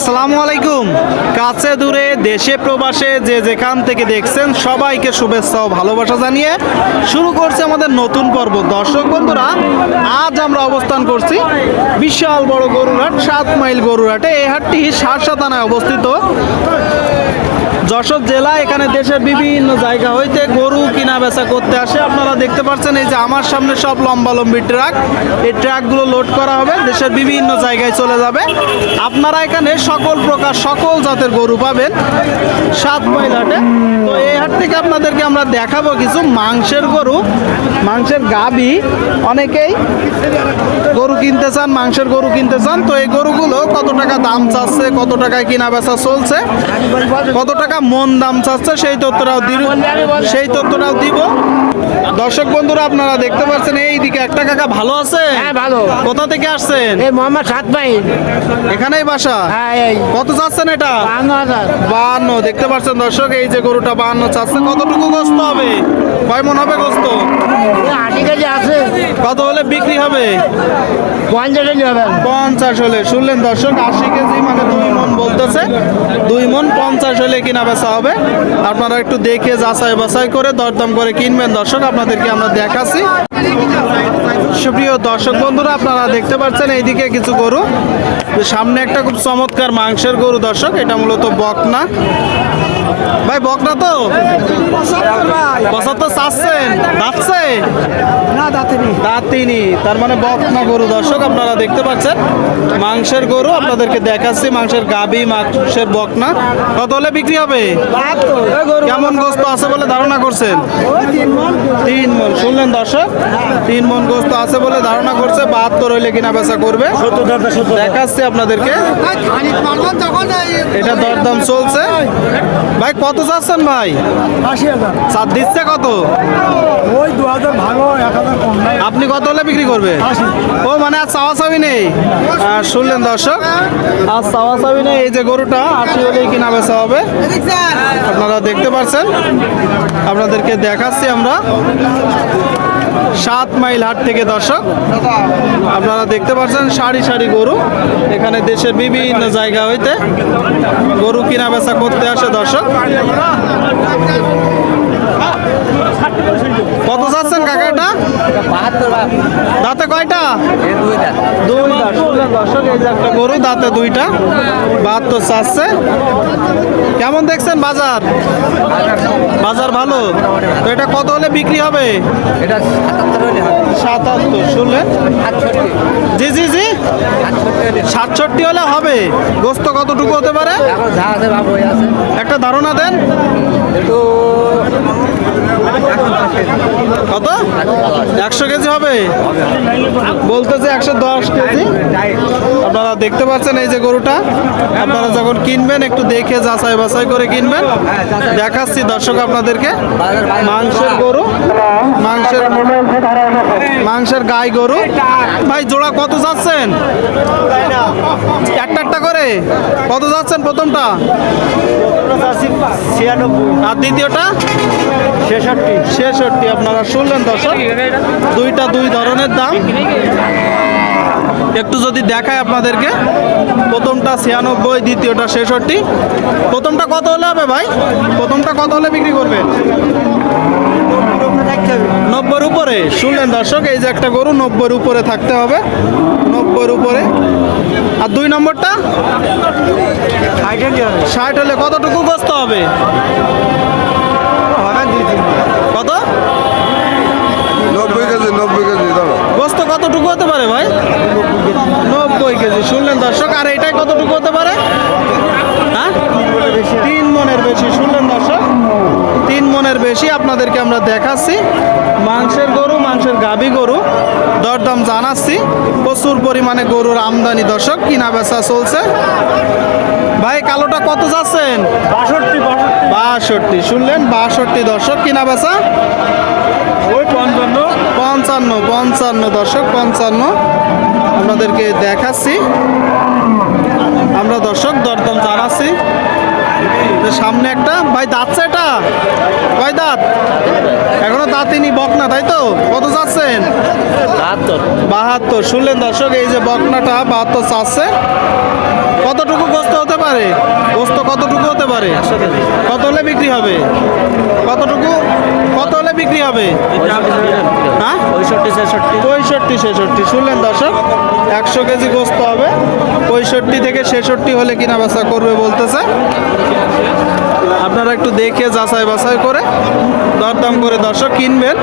আসসালামু আলাইকুম। কাছে দূরে দেশে প্রবাসে যে যেখান থেকে দেখছেন সবাইকে শুভেচ্ছা ও ভালোবাসা জানিয়ে শুরু করছে আমাদের নতুন পর্ব। দর্শক বন্ধুরা, আজ আমরা অবস্থান করছি বিশাল বড় গরুরহাট, 7 মাইল গরুরহাটে। এই হাটটি সারসা থানায় অবস্থিত, যশোর জেলা। এখানে দেশের বিভিন্ন জায়গা হইতে গরু কিনা বেচা করতে আসে। আপনারা দেখতে পাচ্ছেন এই যে আমার সামনে সব লম্বালম্বি ট্রাক, এই ট্রাকগুলো লোড করা হবে, দেশের বিভিন্ন জায়গায় চলে যাবে। আপনারা এখানে সকল প্রকার সকল জাতের গরু পাবেন 7 মাইল হাটে। তো এই হাট থেকে আপনাদেরকে আমরা দেখাবো কিছু মাংসের গরু, মাংসের গাভী। অনেকেই গরু কিনতে চান, মাংসের গরু কিনতে চান। তো এই গরুগুলো কত টাকা দাম চাচ্ছে, কত টাকায় কিনা বেচা চলছে, কত টাকা মন দাম চাচ্ছে, সেই তথ্যটাও দিব। দর্শক বন্ধুরা, আপনারা দেখতে পাচ্ছেন এইদিকে একটা কাকা ভালো আছে। হ্যাঁ, ভালো। কোথা থেকে আসছেন? এই মোহাম্মদ 7 মাইল। এখানেই বাসা? হ্যাঁ, এই কত চাচ্ছেন এটা? 52,000। 52। দেখতে পাচ্ছেন দর্শক, এই যে গরুটা 52 চাচ্ছে। কতটুকু গোস্ত হবে, কয় মন হবে গোস্ত? 80 কেজি আছে। কত হলে বিক্রি হবে? 50 কেজি হবে। 50 হলে। শুনলেন দর্শক, 80 কেজি মানে 2 মন বলতেছে। 2 মন 50 হলে কিনা বেচা হবে। আপনারা একটু দেখে যাচাই বাছাই করে দরদাম করে কিনবেন। দর্শক আপনাদেরকে আমরা দেখাচ্ছি। সুপ্রিয় দর্শক বন্ধুরা, আপনারা দেখতে পাচ্ছেন এইদিকে কিছু গরু, সামনে একটা খুব চমৎকার মাংসের গরু। দর্শক এটা মূলত বকনা। ভাই বকনা তো 75 চাচ্ছেন? দাঁতছে না, দাঁতিনি, তার মানে বকনা গরু। দর্শক আপনারা দেখতে পাচ্ছেন মাংসের গরু, আপনাদেরকে দেখাচ্ছি। মাংসের গাভী, মাংসের বকনা। কত হলে বিক্রি হবে? কেমন গোস্ত আছে বলে ধারণা করছেন? 3 মন। শুনলেন দর্শক, 3 মন গোস্ত আছে বলে ধারণা করছে। 72 হইলে কিনা বেচা করবে। দেখাচ্ছি আপনাদেরকে, এটা দরদাম চলছে। ভাই কত চাচ্ছেন ভাই? 80,000। চার দিচ্ছে কত? ওই 2000 ভালো, 1000 কম নাই। আপনি কত হলে বিক্রি করবে? 80। ও মানে আর চাওয়া চাবি নেই। শুনলেন দর্শক, আর চাওয়া চাবি নেই। এই যে গরুটা 80 হলেই কিনা বেচা হবে। আপনারা দেখতে পাচ্ছেন, আপনাদেরকে দেখাচ্ছি আমরা 7 মাইল হাট থেকে। দর্শক আপনারা দেখতে পাচ্ছেন সারি সারি গরু, এখানে দেশের বিভিন্ন জায়গা হইতে গরু কিনা বেচা করতে আসে। দর্শক কত যাচ্ছেন কাকা এটা? দাঁতে কয়টা? 2 দাঁত। দর্শক এই যে একটা গরু, দাঁতে 2টা, 72 চাচ্ছে। কেমন দেখছেন বাজার? বাজার ভালো। তো এটা কত হলে বিক্রি হবে? এটা 77 হলে হবে। 77। শুনলেন? 68। জি জি জি, 67 হলে হবে। গোস্ত কতটুকু হতে পারে? এখন যা আছে বাবু ওই আছে। একটা ধারণা দেন একটু কত? 100 কেজি হবে বলতেছে, 110 কেজি। আপনারা দেখতে পাচ্ছেন এই যে গরুটা, আপনারা যখন কিনবেন একটু দেখে যাচাই বাছাই করে কিনবেন। দেখাচ্ছি দর্শক আপনাদেরকে মাংসের গরু, মাংসের গাই গরু। ভাই জোড়া কত যাচ্ছেন? একটা করে কত যাচ্ছেন? প্রথমটা 96। আর দ্বিতীয়টা 66। আপনারা শুনলেন দর্শক, 2টা 2 ধরনের দাম। একটু যদি দেখায় আপনাদেরকে, প্রথমটা 96, দ্বিতীয়টা 66। প্রথমটা কত হলে হবে ভাই? প্রথমটা কত হলে বিক্রি করবেন? 90-র উপরে। শুনলেন দর্শক, এই যে একটা গরু 90-র উপরে থাকতে হবে, 90-র উপরে। আর 2 নম্বরটা 60 হলে কতটুকু গোস্ত হবে? কত? 90 কেজি ধরো। গোস্ত কতটুকু হতে পারে ভাই? 90 কেজি। শুনলেন দর্শক, আর এটাই কতটুকু হতে পারে? হ্যাঁ, 3 মনের বেশি। শুনলেন দর্শক, 3 মনের বেশি। আপনাদেরকে আমরা দেখাচ্ছি মাংসের গরু, মাংসের গাভী গরু, দরদাম জানাচ্ছি। প্রচুর পরিমাণে গরুর আমদানি। দর্শক কিনা বেচা চলছে। ভাই কালোটা কত যাচ্ছেন? 62। শুনলেন, 62। দর্শক কিনা বেচা ওই 55। দর্শক 55 আপনাদেরকে দেখাচ্ছি আমরা। দর্শক দরদাম জানাচ্ছি। সামনে একটা ভাই দাঁতছে, এটা কয় দাঁত? এখনো দাঁতিনি, বকনা তাই তো? কত যাচ্ছেন? 72। শুনলেন দর্শক, এই যে বকনাটা 72 চাচ্ছে। কতটুকু গোস্ত হতে পারে? কত হলে বিক্রি হবে? কতটুকু কত হলে বিক্রি হবে? হ্যাঁ, 65-66 শুনলেন দর্শক, 100 কেজি গোস্ত হবে, 65 থেকে 66 হলে কিনা বেচা করবে বলতেছে। আপনারা একটু দেখে যাচাই বাছাই করে দরদাম করে দর্শক কিনবেন।